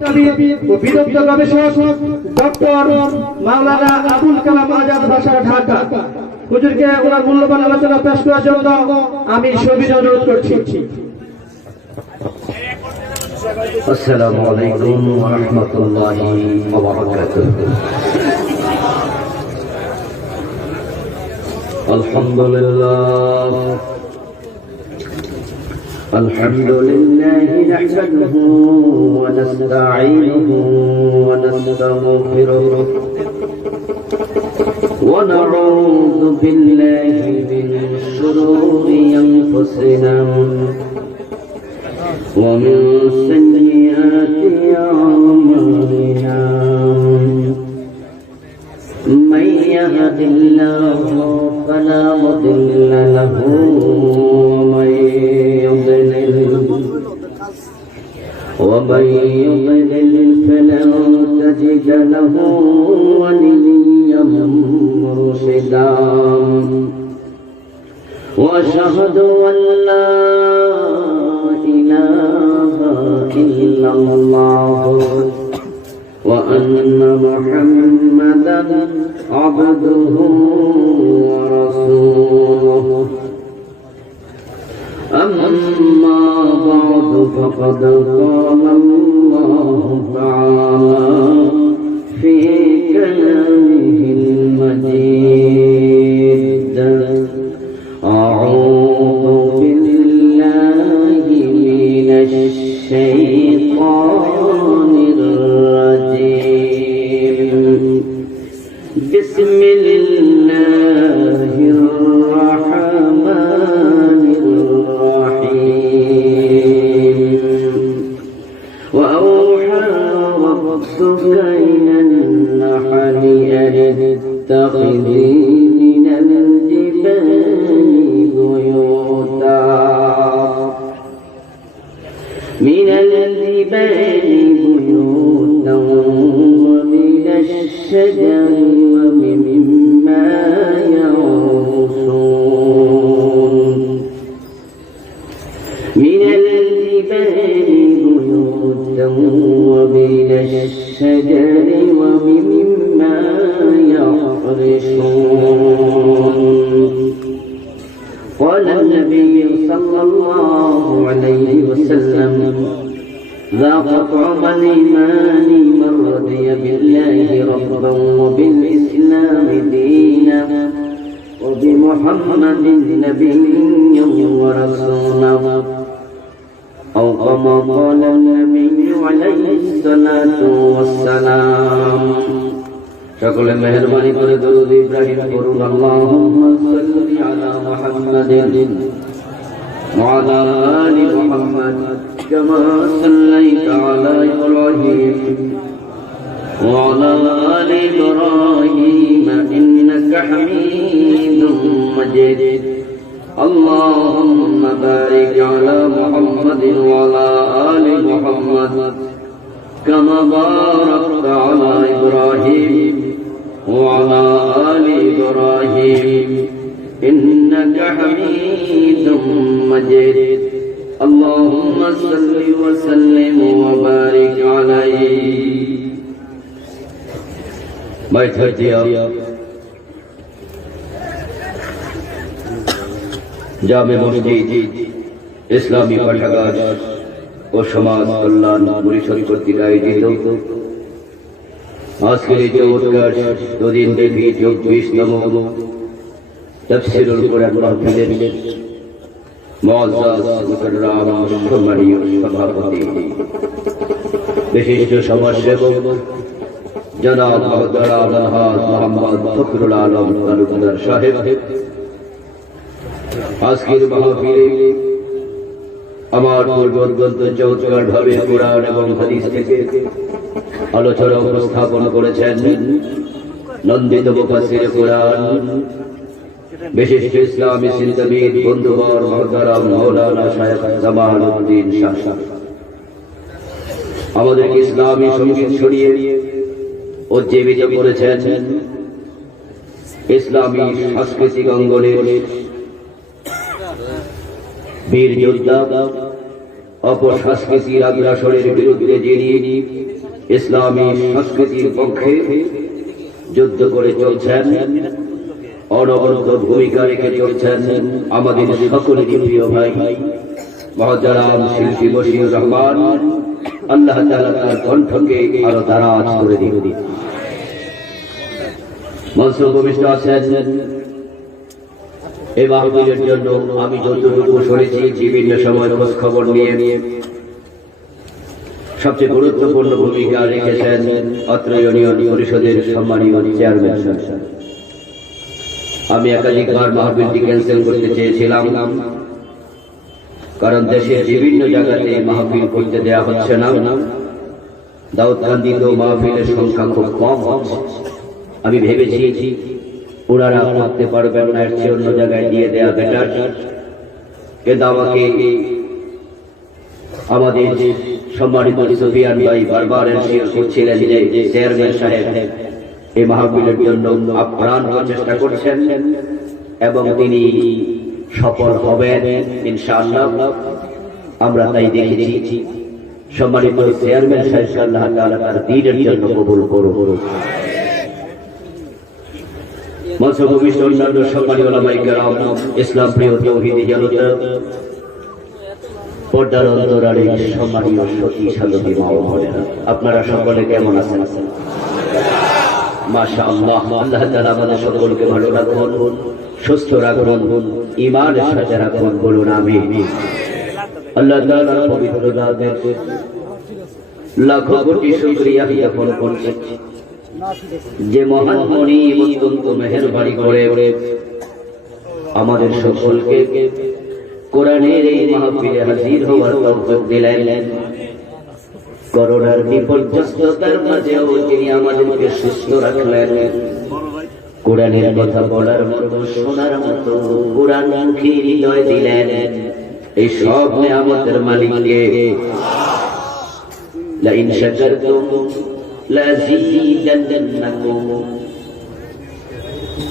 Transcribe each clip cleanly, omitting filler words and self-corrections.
বিদগ্ধ গবেষক ডক্টর মাওলানা আবুল কালাম আজাদ ভাষা ঢাকা হুজুরকে ওনার মূল্যবান আলোচনা পেশ করার জন্য আমি সবিনয় অনুরোধ করছি। আসসালামু আলাইকুম ওয়া রাহমাতুল্লাহি ওয়া বারাকাতুহু। আলহামদুলিল্লাহ الحمد لله نحمده ونستعينه ونستغفره ونعوذ بالله من شرور أنفسنا ومن سيئات أعمالنا من يهد الله فلا مضل له ومن يضلل فلن تجد له وليا مرشدا واشهد ان لا اله الا الله وان محمدا عبده ورسوله أما بعد فقد قال الله تعالى في كلامه المجيد أعوذ بالله من الشيطان الرجيم بسم الله الرحمن وأوحى ربك إلى النحل أن اتخذي من الجبال بيوتا ومن الشجر ومما يعرشون من الجبال بيوتا ومن الشجر ومما يعرشون قال النبي صلى الله عليه وسلم ذاق طعم الإيمان من رضي بالله ربا وبالإسلام دينا وبمحمد نبيا ورسولا أو كما قال النبي عليه الصلاة والسلام সকলে মেহেরবানি করে দরুদ ইব্রাহিম পড়ুন। আল্লাহুম্মা সাল্লি আলা মুহাম্মাদিন ওয়া আলা আলি মুহাম্মাদ কামা সাল্লাইতা আলা ইব্রাহিম ওয়া আলা আলি ইব্রাহিম ইন্নাকা হামিদুম মাজিদ। اللهم بارك على محمد وعلى آل محمد كما باركت على إبراهيم وعلى آل إبراهيم إنك حميد مجيد اللهم صل وسلم وبارك عليه জামে মসজিদ ইসলামী পাঠাগার ও সমাজ কল্যাণ পরিষদ কর্তৃক আয়োজিত আজকের এই চমৎকার দুদিন ব্যাপী 24তম তাফসীরুল কুরআন মাহফিলের মুআজ্জাজ মুকাররম সম্মানীয় সভাপতি বিশিষ্ট সমাজসেবক জনাব মুহতারাম আলহাজ মোহাম্মদ ফখরুল আলম তালুকদার সাহেব, আজকের মাহফিলে আমার পূর্বগ্রন্থ চমৎকার ভাবে কোরআন এবং হাদিস থেকে আলোচনা উপস্থাপন করেছেন নন্দিত মুফাসসির কোরআন বিশিষ্ট ইসলামী চিন্তাবিদ বন্ধুবর মুহতারাম মাওলানা শায়খ জামাল উদ্দিন শাহ। আমাদেরকে ইসলামী সঙ্গীত ছড়িয়ে উজ্জীবিত করেছেন ইসলামী সাংস্কৃতিক অঙ্গনের বীর যোদ্ধা অপসংস্কৃতির আগ্রাসনের বিরুদ্ধে যিনি ইসলামী সংস্কৃতির পক্ষে যুদ্ধ করে চলছেন, অনবরত ভূমিকা রেখে চলছেন আমাদের সকলেরই প্রিয় ভাই মহতারাম শিল্পী বশির রহমান। আল্লাহ তাআলা তার কণ্ঠকে আরো দারাজ করে দিন। মঞ্চে উপবিষ্ট আছেন এই মাহফিলের জন্য আমি যতটুকু শুনেছি বিভিন্ন সময় খোঁজ খবর নিয়ে সবচেয়ে গুরুত্বপূর্ণ ভূমিকা রেখেছেন অত্র ইউনিয়ন পরিষদের সম্মানীয় চেয়ারম্যান। আমি একাধিকবার মাহফিলটি ক্যান্সেল করতে চেয়েছিলাম, কারণ দেশের বিভিন্ন জায়গাতে মাহফিল করতে দেওয়া হচ্ছে না। দাউদকান্দিতেও মাহফিলের সংখ্যা খুব কম হচ্ছে। আমি ভেবেছি ওনারা করতে পারবেন না, এর চেয়ে অন্য জায়গায় দিয়ে দেওয়া বেটার। কিন্তু আমাকে আমাদের সম্মানিত সুফিয়ান ভাই বারবার এনশিওর করছিলেন যে চেয়ারম্যান সাহেব এই মাহফিলের জন্য আপ্রাণ চেষ্টা করছেন এবং তিনি সফল হবেন ইনশাআল্লাহ। আমরা তাই দেখেছি। সম্মানিত চেয়ারম্যান সাহেব আল্লাহ তাআলা তার দ্বীনের জন্য কবুল করুন। মঞ্চে উপবিষ্ট অন্যান্য সম্মানীয় উলামায়ে কেরাম, ইসলাম প্রিয় তাওহীদি জনতা, পর্দার অন্তরালে সম্মানীয় সতী সাধকী মা ও বোনেরা, আপনারা সকলে কেমন আছেন? মাশাআল্লাহ। আল্লাহ তাআলা আমাদের সকলকে ভালো রাখুন, সুস্থ রাখুন, ঈমানের সাথে রাখুন, বলুন আমিন। আল্লাহ তাআলার পবিত্র নামে লাখো কোটি শুকরিয়া জ্ঞাপন করছি যে মহান মনিব অত্যন্ত মেহেরবানি করে আমাদের সকলকে কোরআনের এই মাহফিলে হাজির হওয়ার তৌফিক দিলেন। করোনার বিপর্যস্ততার মাঝেও তিনি আমাদেরকে সুস্থ রাখলেন। কোরআনের কথা বলার মতো, শোনার মতো কোরআন মুখী হৃদয় দিলেন। এই সব নিয়ামতের মালিককে লাইন শাকারতুম লাযীদান্নাকুম।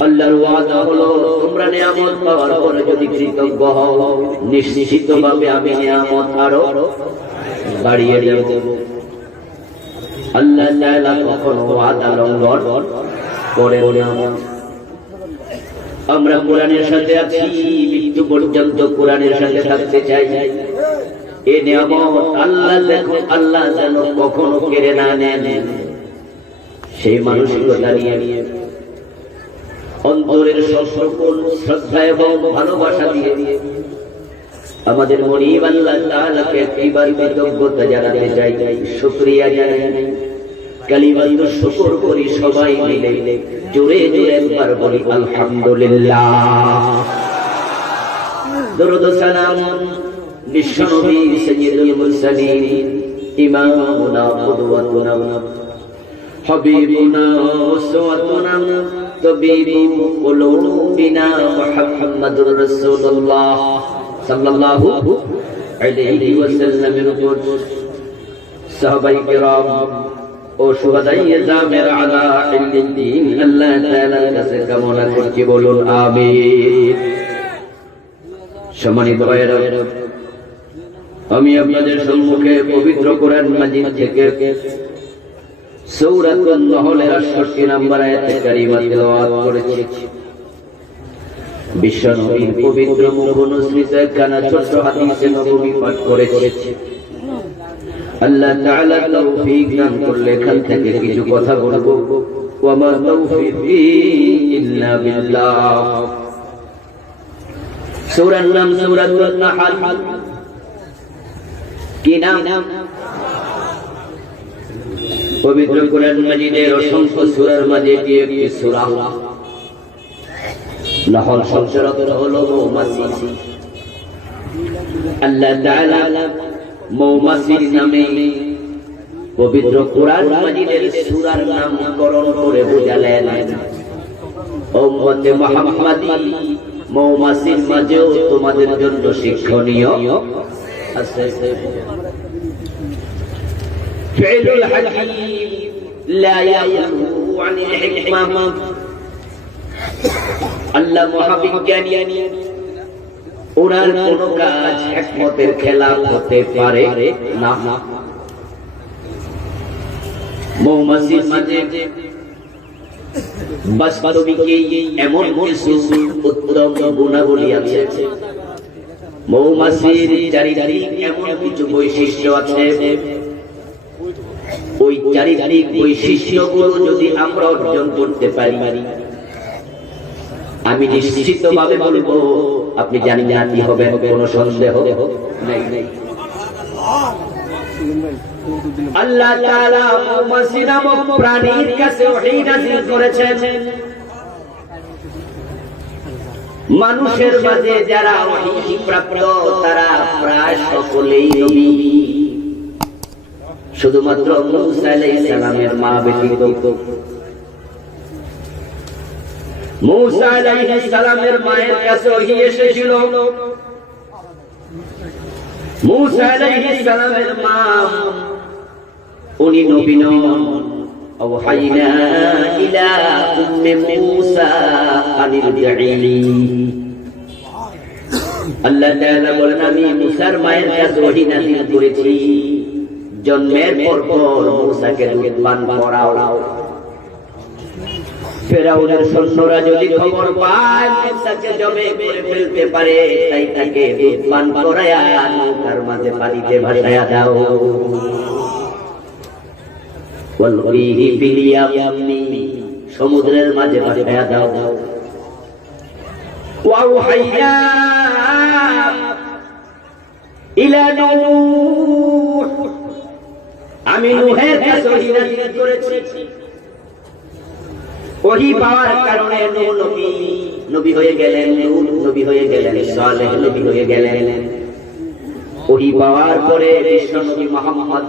আল্লাহর ওয়াদা হলো তোমরা নিয়ামত পাওয়ার পরে যদি কৃতজ্ঞ হও, নিশ্চিতভাবে আমি নিয়ামত আরো বাড়িয়ে দেব। আল্লাহ তাআলা কখনো ওয়াদা লঙ্ঘন করেন না। আমরা কোরআনের সাথে আছি, মৃত্যু পর্যন্ত কোরআনের সাথে থাকতে চাই। এই নিয়ামত আল্লাহ দেখুন, আল্লাহ যেন কখনো কেড়ে না নেন, সেই মানসিকতা নিয়ে অন্তরের সকল শ্রদ্ধা এবং ভালোবাসা দিয়ে আমাদের মনিব আল্লাহ তাআলাকে একবার কৃতজ্ঞতা জানাতে চাই, শুকরিয়া জানাই, কালিমাতু শুকর করি সবাই মিলে জোরে জোরে একবার বলি আলহামদুলিল্লাহ। দরুদ ও সালাম বিশ্বনবী সাইয়্যিদুল মুরসালিন ইমামুনা কুদওয়াতুনা হাবিবুনা উসওয়াতুনা তাবিবু কুলুবিনা মুহাম্মাদুর রাসূলুল্লাহ সাল্লাল্লাহু আলাইহি ওয়াসাল্লামের উপর সাহাবায়ে কেরাম ও শুহাদায়ে জামের আলা ইল্লিদ্দিন আল্লাহ তাআলার কাছে কামনা করছি, বলুন আমিন। সম্মানিত ভাইরা, আমি আপনাদের সম্মুখে পবিত্র কোরআন মাজিদ থেকে সূরাতুন নহলের ৬৮ নম্বর আয়াতে কারিমা তেলাওয়াত করেছি। বিশ্বনবীর পবিত্র মুখ অনুসৃত একখানা ছোট্ট হাদিসে নববী পাঠ করেছি। আল্লাহ তাআলা তৌফিক দান করলে এখান থেকে কিছু কথা বলবো। ওয়া মা তাওফীকি ইল্লা বিল্লাহ। সূরার নাম সূরাতুন নাহল। কি নাম? পবিত্র কোরআন মাজিদের অসংখ্য সূরার মাঝে একটি সূরা। নাহল শব্দের অর্থ হলো মৌমাছি। আল্লাহ তাআলা মৌমাছির নামে পবিত্র কোরআন মাজিদের সূরার নামকরণ করে বোঝালেন। উম্মতে মুহাম্মাদী মৌমাছির মাঝেও তোমাদের জন্য শিক্ষণীয় আছে। ফি'লুল হাকিম লা ইয়াখলু আনিল হিকমা। আল্লাহ মহাবিজ্ঞানী ওনার কোন কাজ হিকমতের খেলাফ হতে পারে না। মৌমাছির মাঝে বাস্তবিকে এমন কিছু উত্তম গুণাবলী আছে, মৌমাছির চারিদিক এমন কিছু বৈশিষ্ট্য আছে, ওই চারিদিক বৈশিষ্ট্যগুলো যদি আমরা অর্জন করতে পারি, আমি নিশ্চিতভাবে বলবো আপনি জান্নাতি হবেন, কোনো সন্দেহ নাই। আল্লাহ তাআলা মৌমাছি নামক প্রাণীর কাছে ওহী নাযিল করেছেন। মানুষের মাঝে যারা ওহী প্রাপ্ত তারা প্রায় সকলেই নবী, শুধুমাত্র মূসা আলাইহিস সালামের মা ব্যতীত। মূসা আলাইহিস সালামের মায়ের কাছে ওহী এসেছিল। মূসা আলাইহিস সালামের মা উনি নবী নন। আওহাইনা ইলা উম্মি মূসা আনিরদিহি, আল্লাহ তাআলা বলেন আমি মূসার মায়ের কাছে ওহী নাযিল করেছি, জন্মের পর মূসাকে দুধ পান করাও। ফেরাউনের সৈন্যরা যদি খবর পায় মূসাকে জবে করে ফেলতে পারে, তাই তাকে দুধ পান করায়া নৌকার মাঝে পানিতে ভাসায়া দাও। ওয়ালগীহি ফিল ইয়ামি, সমুদ্রের মাঝে ভাসায়া দাও। ওয়াওহাইনা ইলা নূহ, আমি নূহের কাছে ওহী নাযিল করেছি। ওহী পাওয়ার কারণে নূহ নবী হয়ে গেলেন, লূত নবী হয়ে গেলেন, সালেহ নবী হয়ে গেলেন। ওহী পাওয়ার পরে বিশ্ব নবী মুহাম্মদ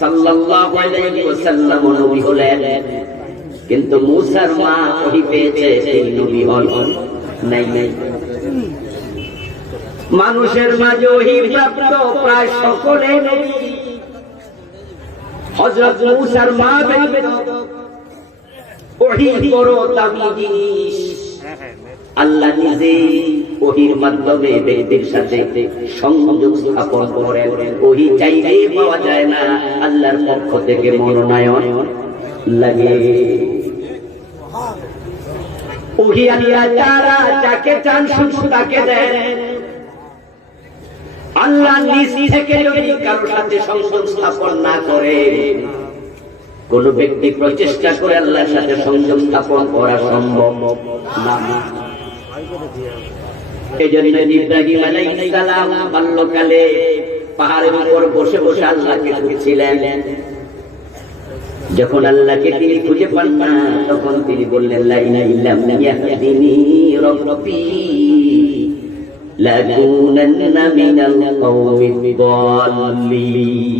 সাল্লাল্লাহু আলাইহি ওয়াসাল্লাম নবী হলেন। কিন্তু মূসার মা ওহী পেয়েছে, সেই নবী হল নাই। মানুষের মাঝে ওহী প্রাপ্ত প্রায় সকলে নবী, হযরত মূসার মা ব্যতীত। ওহী বড় দামি জিনিস, আল্লাহ নিজে ওহীর মাধ্যমে ব্যক্তির সাথে সংযোগ স্থাপন করেন। ওহী চাইলে পাওয়া যায় না, আল্লাহর পক্ষ থেকে মনোনয়ন লাগে। ওহী আল্লাহ তাআলা যাকে চান শুধু তাকে দেন। আল্লাহ নিজ থেকে যদি কারোর সাথে সংযোগ স্থাপন না করে, কোন ব্যক্তি প্রচেষ্টা করে আল্লাহর সাথে সংযোগ স্থাপন করা সম্ভব না। এজন্য ইব্রাহিম আলাইহিস সালাম বাল্যকালে পাহাড়ের উপর বসে বসে আল্লাহকে খুঁজছিলেন। যখন আল্লাহকে তিনি খুঁজে পান না, তখন তিনি বললেন লা ইলাহা ইল্লাল্লাহ ইয়াহদিনি রাব্বি লাকুনান্না মিনাল কওমিদ দাল্লিন।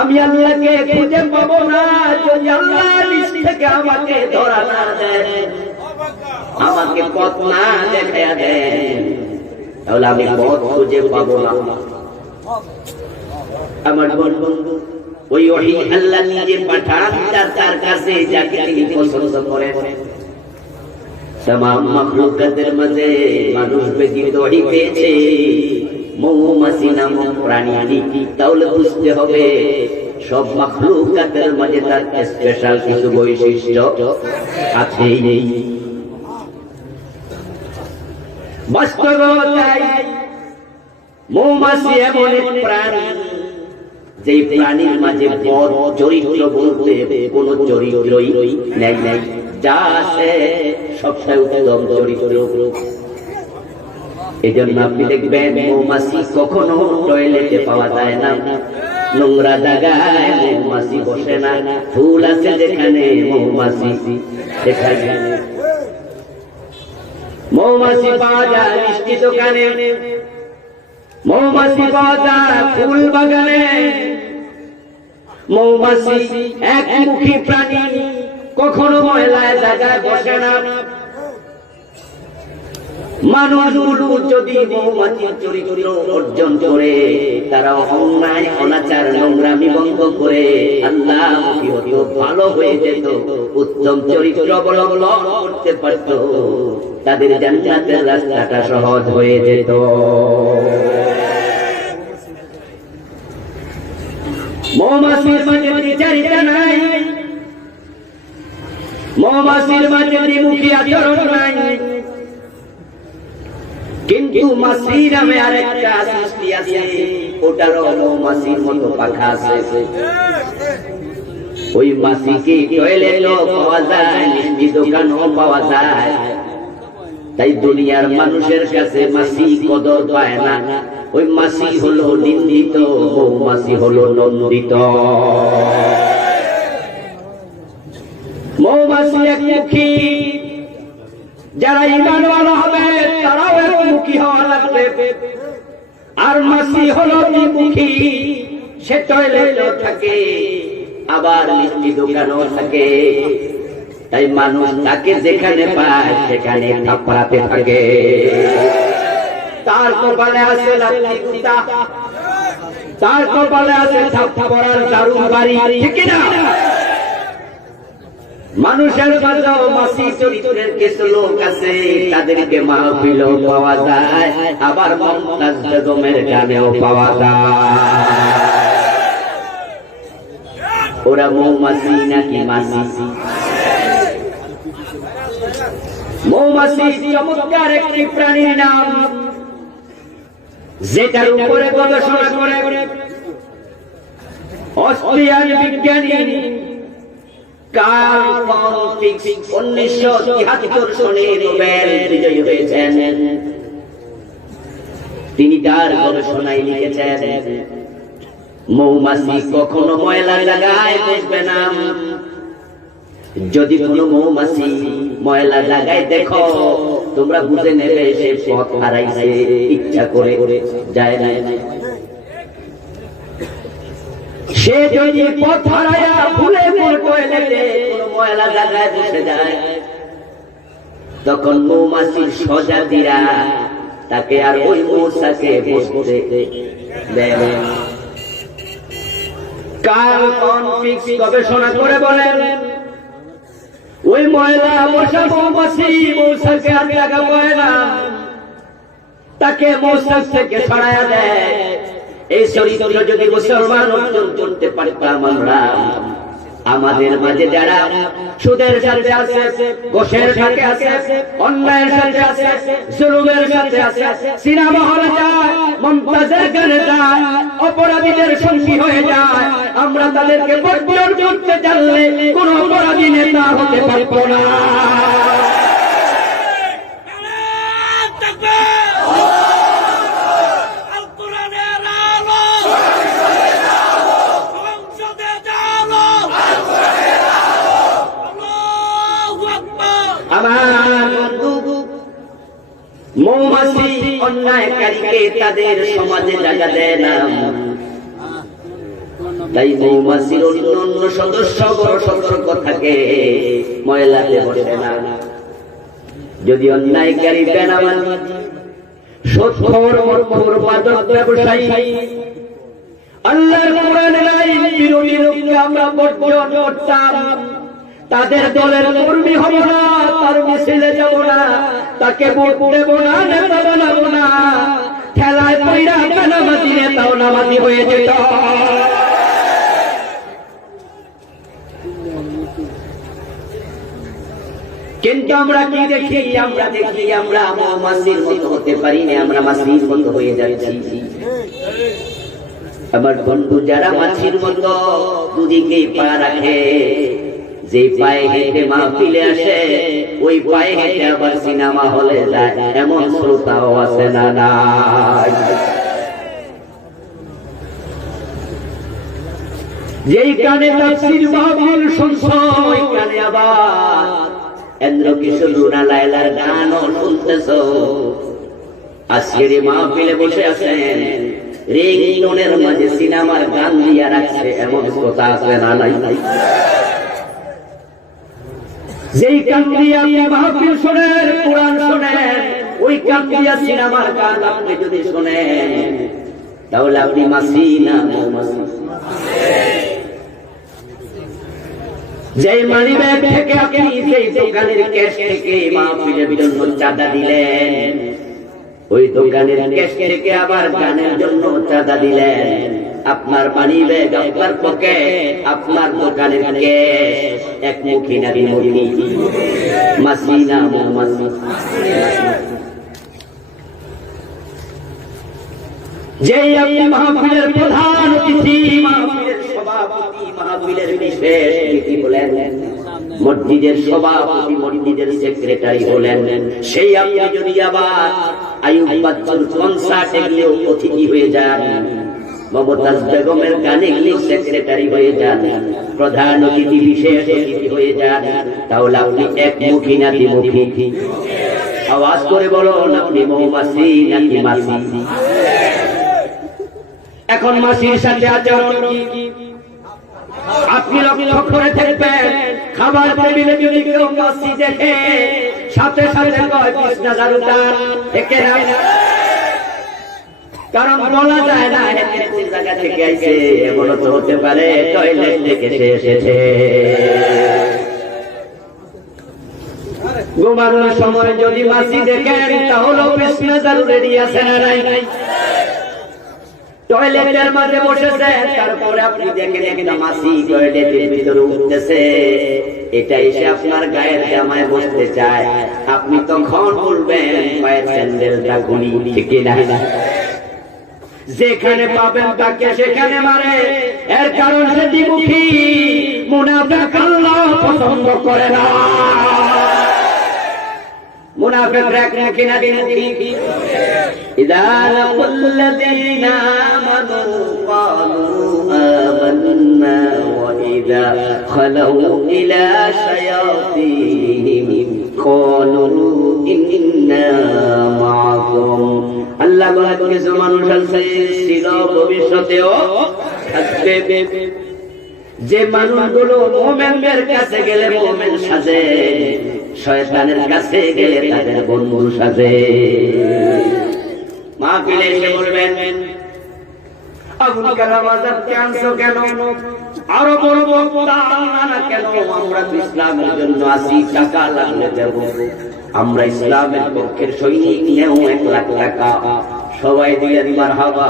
আমি আল্লাহকে খুঁজে পাবো না যদি আল্লাহ নিজ থেকে আমাকে ধরা না দেন, আমাকে পথ না দেখায়া দেন, তাহলে আমি পথ খুঁজে পাবো না। আমার বন্ধু, ওই ওহী আল্লাহ নিজে পাঠান তার কাছে, যাকে তিনি পছন্দ করেন। तमाम মাখলুকাতের মাঝে মানুষ ব্যতীত ওহী পেয়েছে মৌমাছি নামক প্রাণী। তাহলে বুঝতে হবে সব মাখলুকাতের মাঝে তার স্পেশাল কিছু বৈশিষ্ট্য আছে। বাস্তবতায় মৌমাছি এমন এক প্রাণী, যে প্রাণীর মাঝে বদ চরিত্র বলতে কোন চরিত্রই নাই। যা আছে সবটাই উত্তম চরিত্র। এই জন্য আপনি দেখবেন মৌমাছি কখনো টয়লেটে পাওয়া যায় না, নোংরা জায়গায় মৌমাছি বসে না, ফুল আছে যেখানে মৌমাছি সেখানে। মৌমাছি পাওয়া যায় মিষ্টি দোকানে, মৌমাছি পাওয়া যায় ফুল বাগানে। মৌমাছি একমুখী প্রাণী, কখনো ময়লা জায়গায় বসে না। মানুষগুলো যদি মৌমাছির চরিত্র অর্জন করে, তারা অন্যায় অনাচার নোংরামি বন্ধ করে আল্লাহমুখী হতো, ভালো হয়ে যেত, উত্তম চরিত্র অবলম্বন করতে পারত, তাদের জান্নাতের রাস্তাটা সহজ হয়ে যেত। মৌমাছির মাঝে বিচারিতা নাই, মৌমাছির মাঝে দ্বিমুখী আচরণ নাই, কিন্তু মাছি নামে আরেকটা সৃষ্টি আছে, ওটারও মৌমাছির মতো পাখা আছে। ওই মাছিকে টয়লেটও পাওয়া যায়, মিষ্টি দোকানও পাওয়া যায়। তাই দুনিয়ার মানুষের কাছে মাছি কদর পায় না। ওই মাছি হলো নিন্দিত, মৌমাছি হলো নন্দিত। মৌমাছি একমুখী, যারা ঈমানওয়ালা হবে তারাও একমুখী হওয়া লাগবে। আর মাছি হলো দ্বিমুখী, সে টয়লেটও থাকে আবার মিষ্টি দোকানও থাকে। তাই মানুষ তাকে যেখানে পায় সেখানে থাপড়াতে থাকে। তার কপালে আছে লাঠি গুতা, তার কপালে আছে থাপ্পড়ার দারুণ বাড়ি, ঠিক না? মানুষের মাঝেও মাছি চরিত্রের কিছু লোক আছে, তাদেরকে মাহফিলেও পাওয়া যায়, আবার মমতাজ বেগমের গানেও পাওয়া যায়। ওরা মৌমাছি নাকি মাছি? মৌমাছি চমৎকার একটি প্রাণীর নাম, যেটার উপরে গবেষণা করে অস্ট্রিয়ান বিজ্ঞানী কার্ল ফন ফিক্স 1973 সনে নোবেল বিজয়ী হয়েছেন। তিনি তার গবেষণায় লিখেছেন, মৌমাছি কখনো ময়লা জায়গায় বসবে না। যদি কোনো মৌমাছি ময়লা জায়গায় দেখো, তোমরা বুঝে নেবে সে পথ হারাইছে, ইচ্ছা করে যায় না। সে যদি পথ হারায়া ভুলে টয়লেটে কোনো ময়লা জায়গায় বসে যায়, তখন মৌমাছির স্বজাতিরা তাকে আর ওই মৌচাকে বসতে দেয় না। কার্ল ফন ফিক্স গবেষণা করে বলেন, ওই ময়লা বসা মৌমাছি মৌচাকে আর জায়গা পায় না, তাকে মৌচাক থেকে সরাইয়া দেয়। এই চরিত্র যদি মুসলমান অর্জন করতে পারতাম আমরা, আমাদের মাঝে যারা সুদের সাথে আছে, ঘোষের সাথে আছে, অন্যায়ের সাথে আছে, জুলুমের সাথে আছে, সিনেমা হলে যায়, মমতাজের গানে যায়, অপরাধীদের সঙ্গী হয়ে যায়, আমরা তাদেরকে বর্জন করতে জানলে কোন অপরাধী নেতা হতে পারবো না। আমার বন্ধু, মৌমাছি অন্যায়কারীকে তাদের সমাজে জায়গা দেয় না। তাই মৌমাছির অন্য সদস্য বড় সতর্ক থাকে, ময়লাতে বসে না। যদি অন্যায়কারী বেনামাজি, সুদখোর, মদখোর, মাদক ব্যবসায়ী, আল্লাহর কোরআনের আইন বিরোধী লোককে আমরা বর্জন করতাম, তাদের দলের কর্মী হব না, তার মিছিলে যাব না, তাকে ভোট দেব না, নেতা বানাবো না, ঠেলায় পয়রা বেনামাজি নেতাও নামাজি হয়ে যেত। কিন্তু আমরা কি দেখি? আমরা দেখি আমরা মৌমাছির মতো হতে পারি না, আমরা মাছির মতো হয়ে যাচ্ছি। আমার বন্ধু, যারা মাছির মতো দুদিকে পা রাখে, যে পায়ে হেঁটে মাহফিলে আসে, ওই পায়ে হেঁটে আবার সিনেমা হলে যায়, এমন শ্রোতাও আছে না? না, যেই কানে তাফসীর মাহফিল শুনছো, ওই কানে আবার ইন্দ্রকিশোর রুনা লায়লার গানও শুনতেছো। আজকের মাহফিলে বসে আছেন, রিংটোনের মাঝে সিনেমার গান দিয়া রাখছে, এমন শ্রোতা আছে না? নাই। যেই কান দিয়ে আপনি মাহফিল শোনেন, কোরআন শোনেন, ওই কান দিয়া সিনেমার গান আপনি যদি শোনেন তাহলে আপনি মাসি না মৌমাছি। যেই মানি ব্যাগ থেকে আপনি সেই দোকানের ক্যাশ থেকে মাহফিলের জন্য চাঁদা দিলেন, ওই দোকানের ক্যাশ থেকে আবার গানের জন্য চাঁদা দিলেন, আপনার মানি ব্যাগ, আপনার পকেট, আপনার দোকানের ক্যাশ একমুখী না দ্বিমুখী? মাসি না মৌমাছি? যেই আপনি মাহফিলের প্রধান অতিথি, মাহফিলের সভাপতি, মাহফিলের বিশেষ অতিথি হলেন, মসজিদের সভাপতি, মসজিদের সেক্রেটারি হলেন, সেই আপনি যদি আবার আইয়ুব বাচ্চুর কনসার্টে গিয়েও অতিথি হয়ে যান, মমতাজ বেগমের গানে গিয়েও সেক্রেটারি হয়ে যান, প্রধান অতিথি, বিশেষ অতিথি হয়ে যান, তাহলে আপনি একমুখী না দ্বিমুখী? আওয়াজ করে বলুন, আপনি মৌমাছি নাকি মাছি? এখন মাসির সাথে আচরণ কি? আপনি লক্ষ্য করে থাকবেন, খাবার টেবিলে যদি কেউ মাসি দেখে সাথে সাথে কয় কৃষ্ণা দারুদার একে না, কারণ বলা যায় না কোন জায়গা থেকে আইছে, এমন তো হতে পারে টয়লেট থেকে সে এসেছে। ঘুমানোর সময় যদি মাসি দেখেন তাহলে কৃষ্ণা দারু রেডি আছে না নাই? টয়লেটের মাঝে বসেছে, তারপরে আপনি দেখেন একটা মাসি টয়লেটের ভিতরে উঠতেছে, এটা এসে আপনার গায়ের জামায় বসতে চায়, আপনি তখন বলবেন পায়ের স্যান্ডেলটা খুলি, ঠিক না? যেখানে পাবেন তাকে সেখানে মারে, এর কারণ সে দ্বিমুখী, মুনাফিক আল্লাহ পছন্দ করে না। মুনাফিকরা একমুখী না দ্বিমুখী? ইযা লাকুল্লাযীনা আমানু ক্বালু আমান্না ওয়া ইযা খালাউ ইলা শায়াতিনিহিম ক্বালু ইন্না মাআকুম। আল্লাহ বলেন কিছু মানুষ আছে ছিল, ভবিষ্যতেও থাকবে, যে মানুষগুলো মুমিনদের কাছে গেলে মুমিন সাজে, শয়তানের কাছে গেলে তাদের বন্ধু সাজে। মাহফিলে এসে বলবেন, আবুল কালাম আজাদকে আনছো কেন? আরো বড় বক্তা না কেন? আমরা তো ইসলামের জন্য আসি, টাকা লাগলে দেব, আমরা ইসলামের পক্ষের সৈনিক, নেও 1 লাখ টাকা, সবাই দিয়ে মারহাবা।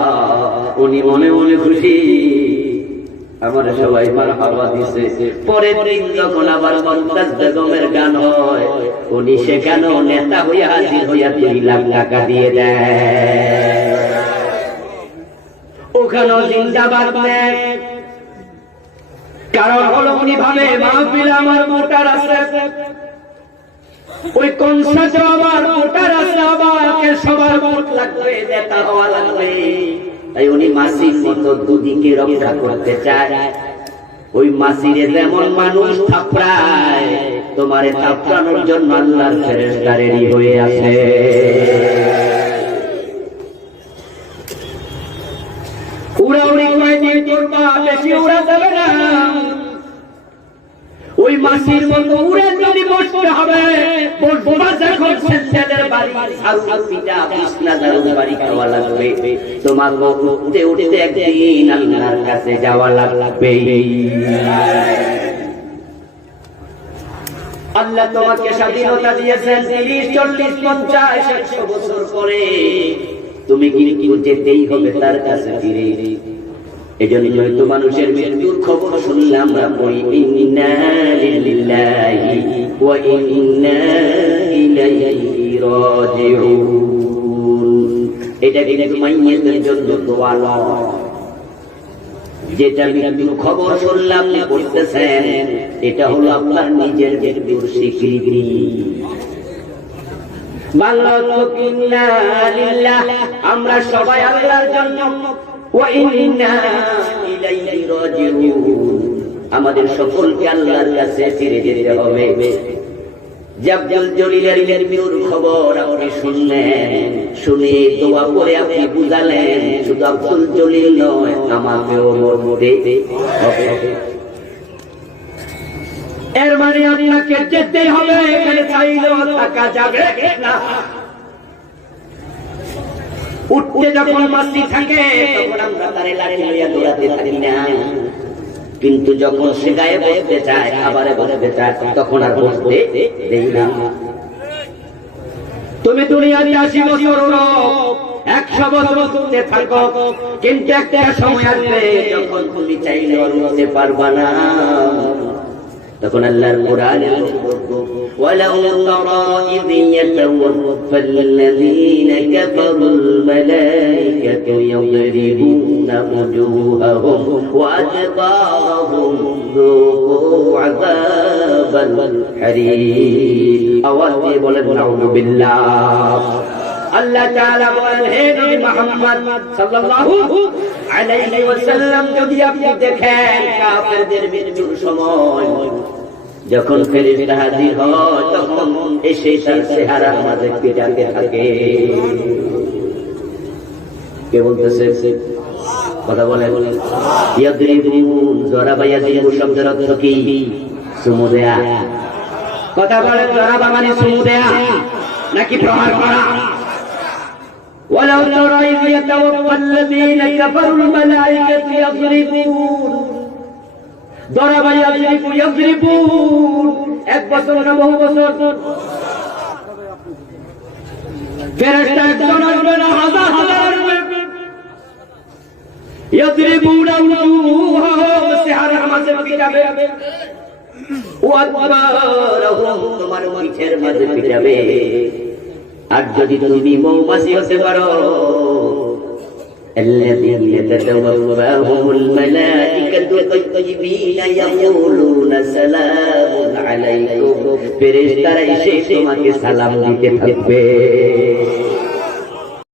উনি মনে মনে খুশি, আমার সবাই মারহাবা দিছে। পরের দিন যখন আবার মমতাজ বেগমের গান হয়, উনি সেখানেও নেতা হইয়া হাজির হইয়া 2 লাখ টাকা দিয়ে দেয়, ওখানেও জিন্দাবাদ নেয়। কারণ হলো উনি ভাবে মাহফিল আমার মোটার আছে, ওই কনসার্টে আমার মোটার আছে, আমাকে সবার ভোট লাগবে, নেতা হওয়া লাগবে, তাই উনি মাসির মতো দুদিকে রক্ষা করতে চায়। ওই মাসিরে যেমন মানুষ থাপড়ায়, তোমারে থাপড়ানোর জন্য আল্লাহর ফেরেশতা রেডি হয়ে আছে। উড়াউড়ি কয়দিন করবা, বেশি উড়া যাবে না। ওই মাসির মতো উড়ে যদি বসতে হবে, বসবা যখন সেন্টারের বাড়ি, ঝাড়ু পিঠা, কৃষ্ণা দারুর বাড়ি খাওয়া লাগবে, তোমার উঠতে উঠতে একদিন আল্লাহর কাছে যাওয়া লাগবে। আল্লাহ তোমাকে স্বাধীনতা দিয়েছেন 30, 40, 50, 100 বছর পরে, তুমি কিন্তু যেতেই হবে তার কাছে ফিরে। এজন্য তো মানুষের মৃত্যুর খবর শুনলে আমরা বলি ইন্না লিল্লাহি ওয়া ইন্না ইলাইহি রাজিউন। এটা কিন্তু মাইয়েতের জন্য দোয়া নয়, যেটা মৃত্যুর খবর শুনলাম আপনি বলতেছেন, এটা হলো আপনার নিজের মৃত্যুর স্বীকৃতি। আমরা সবাই আল্লাহর জন্য, আমাদের সকলকে আল্লাহর কাছে ফিরে যেতে হবে। আব্দুল জলিলের মৃত্যুর খবর আপনি শুনলেন, শুনে দোয়া করে আপনি বুঝালেন, শুধু আব্দুল জলিল নয়, আমাকেও মরতে হবে। এর মানে আপনাকে যেতে হবে, এখানে চাইলেও থাকা যাবে না। উঠতে যখন মাসি থাকে তখন আমরা তারে লাঠি লইয়া দৌড়াতে থাকি না, কিন্তু যখন সে গায়ে বসতে চায় আবারে বসতে চায় তখন আর বসতে দেই না। তুমি দুনিয়াতে 80 বছর 100 বছর উঠতে থাকো, কিন্তু একটা সময় আসবে যখন তুমি চাইলে আর উঠতে পারবা না। তখন আল্লাহর কোরআনে ওয়ালাউ তারা ইয ইয়াতাওফাল্লাযীনা কাফারুল মালাইকাতু ইয়াদরিবুনা উজুহাহুম ওয়া আদবারহুম যুকু আযাবাল হারীক। আওয়াজ দিয়ে বলেন নাউযুবিল্লাহ। আল্লাহ তাআলা বলেন, হে নবী মুহাম্মদ সাল্লাল্লাহু আলাইহি ওয়াসাল্লাম, যদি আপনি দেখেন কাফেরদের মৃত্যুর সময় যখন ফেরেশতা হাজির হয় তখন এসে তার চেহারার মাঝে পিটাতে থাকে। কে বলতেছে কথা বলে? ইয়াদরিবুন, জরাবা ইয়াদরিবু শব্দের অর্থ কি? চুমু দেয়া। কথা বলে, জরাবা মানে চুমু দেয়া নাকি প্রহার করা? ولو ترى إذ يتوفى الذين كفروا الملائكة يضربون ضرب يضرب يضربون এক বছর না বহু বছর ফেরেশতা একজন আসবে না, হাজার হাজার আসবে। يضربون وجوههم, চেহারার মাঝে পিটাবে, وأدبارهم, তোমার পিঠের মাঝে পিটাবে। আর যদি তুমি মৌমাছি হতে পারো, الذين تتوفاهم الملائكة طيبين يقولون سلام عليكم, ফেরেশতারা এসে তোমাকে সালাম দিতে থাকবে।